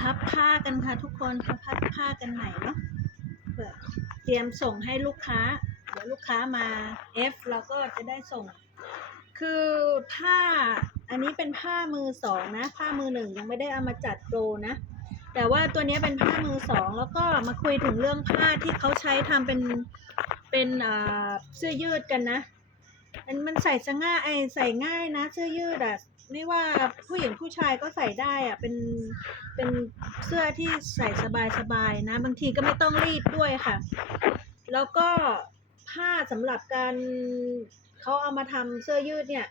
พับผ้ากันค่ะทุกคนพับผ้ากันใหม่เนาะเผื่อเตรียมส่งให้ลูกค้าเดี๋ยวลูกค้ามา F เราก็จะได้ส่ง คือผ้าอันนี้เป็นผ้ามือสองนะผ้ามือหนึ่งยังไม่ได้เอามาจัดโปรนะแต่ว่าตัวนี้เป็นผ้ามือสองแล้วก็มาคุยถึงเรื่องผ้าที่เขาใช้ทำเป็นเป็นเสื้อยืดกันนะมันมันใส่ง่ายไอใส่ง่ายนะเสื้อยืดอะ ไม่ว่าผู้หญิงผู้ชายก็ใส่ได้อะเป็นเป็นเสื้อที่ใส่สบายๆนะ บางทีก็ไม่ต้องรีดด้วยค่ะ แล้วก็ผ้าสำหรับการเขาเอามาทำเสื้อยืดเนี่ย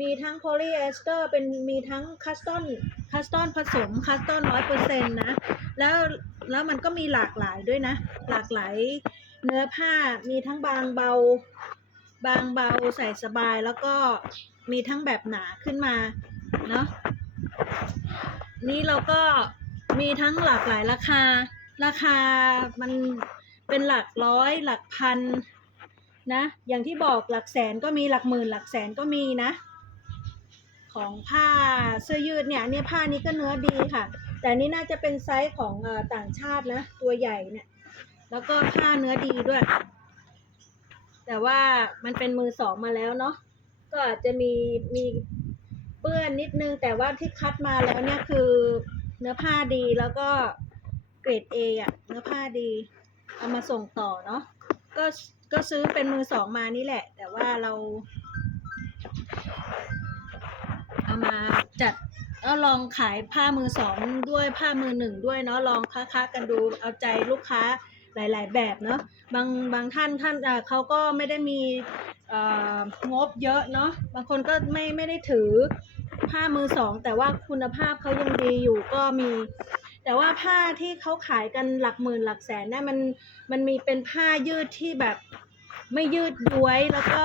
มีทั้งโพลีเอสเตอร์เป็นมีทั้งคัสตอนคัสตอนผสมคัสตอนร้อยเปอร์เซ็นต์นะ แล้วแล้วมันก็มีหลากหลายด้วยนะ หลากหลายเนื้อผ้ามีทั้งบางเบา บางเบาใส่สบายแล้วก็มีทั้งแบบหนาขึ้นมาเนาะนี่เราก็มีทั้งหลากหลายราคา ราคามันเป็นหลักร้อยหลักพันนะอย่างที่บอกหลักแสนก็มีหลักหมื่นหลักแสนก็มีนะ ของผ้าเสื้อยืดเนี่ยเนี่ยผ้านี้ก็เนื้อดีค่ะ แต่นี่น่าจะเป็นไซส์ของต่างชาตินะตัวใหญ่เนี่ยแล้วก็ผ้าเนื้อดีด้วย แต่ว่ามันเป็นมือสองมาแล้วเนาะก็อาจจะมีมีเปื้อนนิดนึง แต่ว่าที่คัดมาแล้วเนี่ยคือเนื้อผ้าดีแล้วก็เกรด A อะเนื้อผ้าดี เอามาส่งต่อเนาะก็ก็ซื้อเป็นมือสองมานี่แหละ แต่ว่าเรา เอามาจัดก็ลองขายผ้ามือสองด้วยผ้ามือหนึ่งด้วยเนาะลองค้าๆกันดูเอาใจลูกค้า หลาย ๆ แบบเนาะบางบางท่านท่านอ่าเขาก็ไม่ได้มีเอ่องบเยอะเนาะบางคนก็ไม่ไม่ได้ถือผ้ามือสอง แต่ว่าคุณภาพเขายังดีอยู่ก็มี แต่ว่าผ้าที่เขาขายกันหลักหมื่นหลักแสนเนี่ยมันมันมีเป็นผ้ายืดที่แบบไม่ยืดย้วยแล้วก็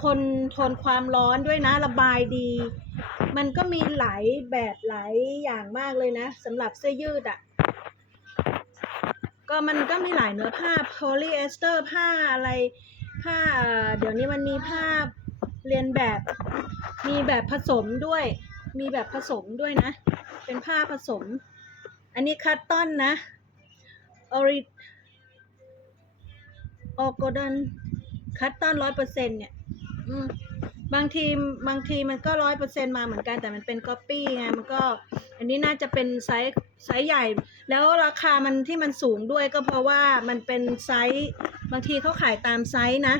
ทนทนความร้อนด้วยนะระบายดี มันก็มีหลายแบบหลายอย่างมากเลยนะสำหรับเสื้อยืดอะ่ะ ก็มันก็มีหลายเนื้อผ้าโพลีเอสเตอร์ผ้าอะไรผ้าเดี๋ยวนี้มันมีผ้าเรียนแบบมีแบบผสมด้วย มีแบบผสมด้วยนะ เป็นผ้าผสม อันนี้คัตตอนนะออริออกดันคัตตอนร้อยเปอร์เซ็นเนี่ย อืม บางทีบางทีมันก็ร้อยเปอร์เซ็นมาเหมือนกันแต่มันเป็นก๊อปปี้ไงมันก็อันนี้น่าจะเป็นไซส์ไซส์ใหญ่ แล้วราคามันที่มันสูงด้วยก็เพราะว่ามันเป็นไซส์บางทีเขาขายตามไซส์นะ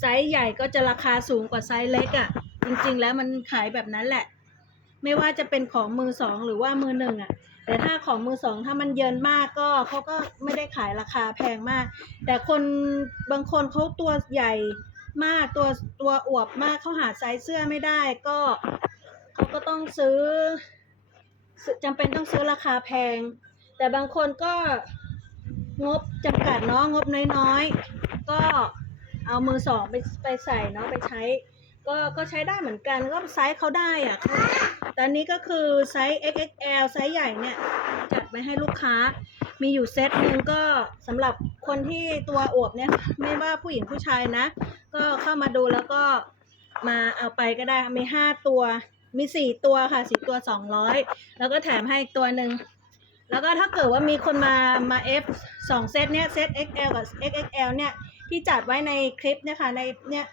ไซส์ใหญ่ก็จะราคาสูงกว่าไซส์เล็กอะ่ะ จริงๆแล้วมันขายแบบนั้นแหละ ไม่ว่าจะเป็นของมือสองหรือว่ามือหนึ่งอะแต่ถ้าของมือสองถ้ามันเยินมากก็เขาก็ไม่ได้ขายราคาแพงมาก แต่คนบางคนเขาตัวใหญ่ มากตัวตัวอวบมากเขาหาไซส์เสื้อไม่ได้ก็เขาก็ต้องซื้อจำเป็นต้องซื้อราคาแพง แต่บางคนก็งบจำกัดเนาะงบน้อยๆ ก็เอามือสองไปไปใส่เนาะไปใช้ ก็ก็ใช้ได้เหมือนกันก็ไซส์เขาได้อะเขาแต่อันนี้ก็คือไซส์ XXL ไซส์ใหญ่เนี่ยจัดไว้ให้ลูกค้า มีอยู่เซตหนึ่งก็สำหรับคนที่ตัวอวบเนี่ยไม่ว่าผู้หญิงผู้ชายนะ ก็เข้ามาดูแล้วก็มาเอาไปก็ได้มีห้าตัวมีสี่ตัวค่ะสี่ตัวสองร้อยแล้วก็แถมให้อีกตัวหนึ่งแล้วก็ถ้าเกิดว่ามีคนมามา F สองเซตเนี้ยเซต XL กับ XXL เนี่ยที่จัดไว้ในคลิปเนี่ยค่ะในเนี่ย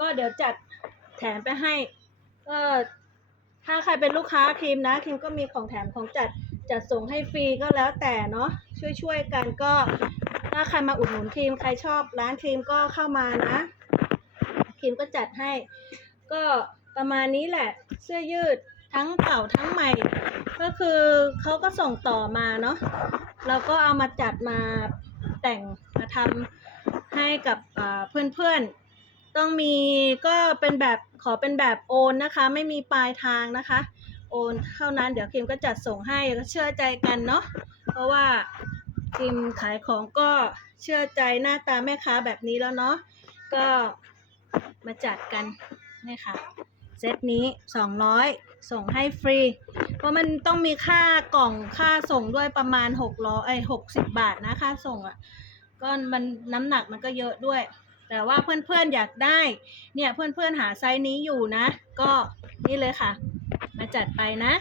ก็เดี๋ยวจัดแถมไปให้ก็ถ้าใครเป็นลูกค้าครีมนะครีมก็มีของแถมของจัด จัดส่งให้ฟรีก็แล้วแต่เนาะช่วยๆกันก็ถ้าใครมาอุดหนุนครีมใครชอบร้านครีมก็เข้ามานะครีมก็จัดให้ ก็ประมาณนี้แหละเสื้อยืดทั้งเก่าทั้งใหม่ ก็คือเขาก็ส่งต่อมาเนาะเราก็เอามาจัดมาแต่งมาทำให้กับอ่าเพื่อนๆ ต้องมีก็เป็นแบบขอเป็นแบบโอนนะคะ ไม่มีปลายทางนะคะ โอนเท่านั้นเดี๋ยวครีมก็จัดส่งให้ก็เชื่อใจกันเนาะเพราะว่าครีมขายของก็เชื่อใจหน้าตาแม่ค้าแบบนี้แล้วเนาะก็มาจัดกันนี่ค่ะเซตนี้ 200 ส่งให้ฟรี เพราะมันต้องมีค่ากล่องค่าส่งด้วยประมาณ600ไอ้60 บาทนะค่าส่งอะ่ะก็มันน้ำหนักมันก็เยอะด้วย แต่ว่าเพื่อนๆอยากได้ เนี่ยเพื่อนๆหาไซส์นี้อยู่นะ ก็นี่เลยค่ะ มาจัดไปนะ